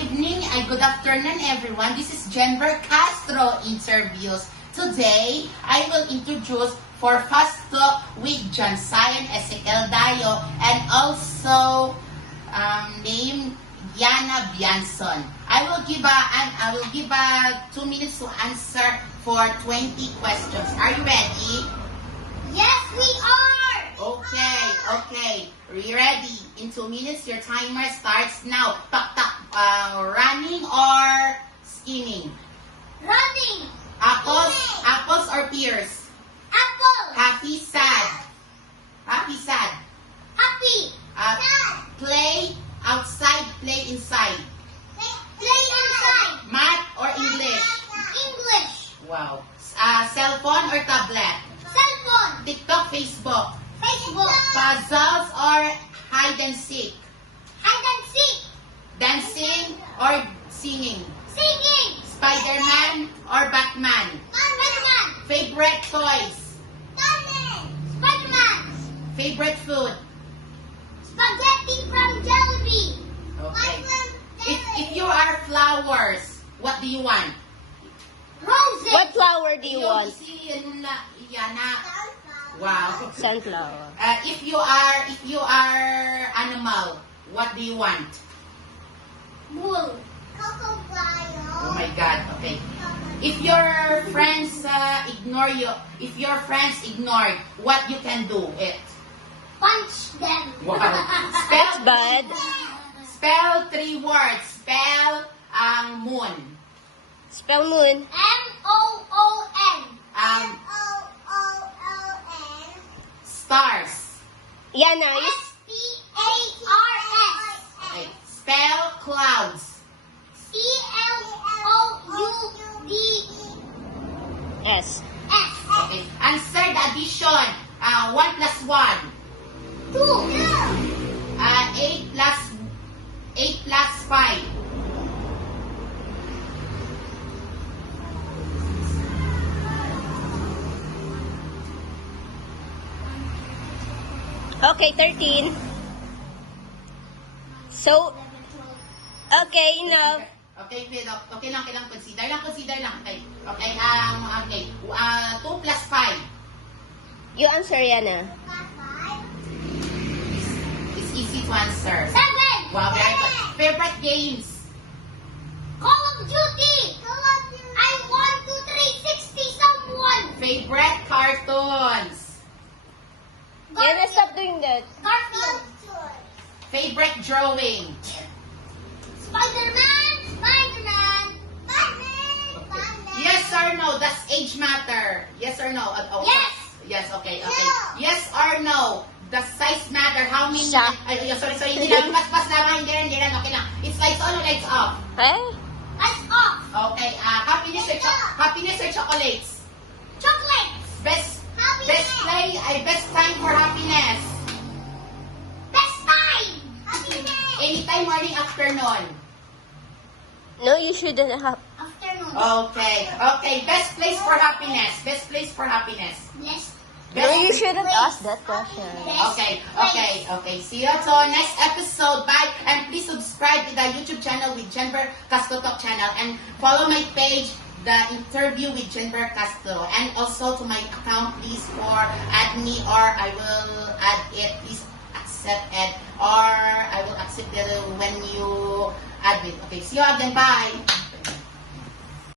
evening and good afternoon, everyone. This is Jenber Castro Interviews. Today, I will introduce for Fast Talk with John Sion Ezequiel Dayo and also named Yana Bianson. I will give 2 minutes to answer for 20 questions. Are you ready? Yes, we are! Okay. Are you ready? In 2 minutes, your timer starts now. Running or skimming? Running! Apples or pears? Apple! Happy, sad? Happy, sad? Happy! Sad! Play outside, play inside? Play inside! Math or English? English! Wow. Cell phone or tablet? Cell phone! TikTok, Facebook? Facebook! Puzzles or hide and seek? Hide and seek! Dancing or singing? Singing! Spider-Man or Batman? Batman! Favorite toys? Spider-Man! Favorite food? Spaghetti from Jollibee! Okay. If you are flowers, what do you want? Roses! What flower do you want? Yana. Wow. Sunflower. If you are animal, what do you want? Bull! Crocodile! Oh my God. Okay. If your friends ignore you, if your friends ignored, what you can do? Punch them! Wow. That's bad. Spell 3 words. Spell moon. Spell moon. M-O-O-N! M-O-O-O-N! Stars. Yana, you S-T-A-R-S! Okay. Spell clouds. S. C-L-O-U-D-S. Okay. Answer the addition. 1 plus 1. 2. 8 plus 5. Okay, 13. So, okay, now. Okay, okay lang, consider lang. Okay. Okay, 2 plus 5. You answer, Yana. It's easy to answer. 7. Wow, very good. Favorite games? Call of Duty! I want to 360 someone! Favorite cartoons? Yana, stop doing that. Garfield! Favorite drawing? Spider-Man! Yes or no? Does age matter? Yes or no? Yes! Yes, okay. No. Yes or no? Does size matter? How many? Siya. Sorry. Hindi lang. Pas lang. Hindi rin. Okay lang. It's lights on or lights off? Hey? Lights off! Okay. Happiness or chocolates? Chocolates! Best Happiness! best time for happiness? Best time! Happiness! Anytime, morning, afternoon? No, you shouldn't have. Afternoon. Okay. Best place for happiness? Blessed. No, you shouldn't ask that question. Okay. See you to next episode. Bye. And please subscribe to the YouTube channel with Jenber Castro Talk channel. And follow my page, The Interview with Jenber Castro. And also to my account, please add me or I will add it. Please accept it or I will accept it when you add it. Okay, see you again. Bye.